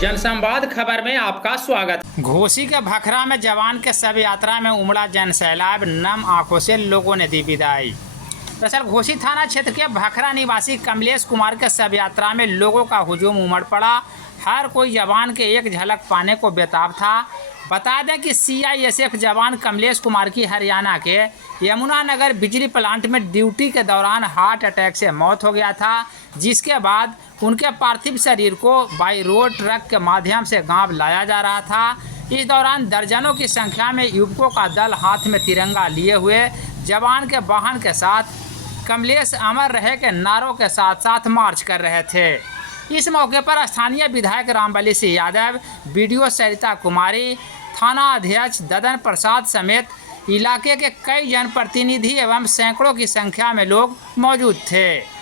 जनसंवाद खबर में आपका स्वागत। घोसी के भखरा में जवान के शव यात्रा में उमड़ा जन सैलाब, नम आंखों से लोगों ने दी विदाई। दरअसल घोसी थाना क्षेत्र के भखरा निवासी कमलेश कुमार के शव यात्रा में लोगों का हुजूम उमड़ पड़ा। हर कोई जवान के एक झलक पाने को बेताब था। बता दें कि CISF जवान कमलेश कुमार की हरियाणा के यमुनानगर बिजली प्लांट में ड्यूटी के दौरान हार्ट अटैक से मौत हो गया था, जिसके बाद उनके पार्थिव शरीर को बाई रोड ट्रक के माध्यम से गांव लाया जा रहा था। इस दौरान दर्जनों की संख्या में युवकों का दल हाथ में तिरंगा लिए हुए जवान के वाहन के साथ कमलेश अमर रहे के नारों के साथ साथ मार्च कर रहे थे। इस मौके पर स्थानीय विधायक रामबली सिंह यादव, BDO सरिता कुमारी, थाना अध्यक्ष ददन प्रसाद समेत इलाके के कई जनप्रतिनिधि एवं सैकड़ों की संख्या में लोग मौजूद थे।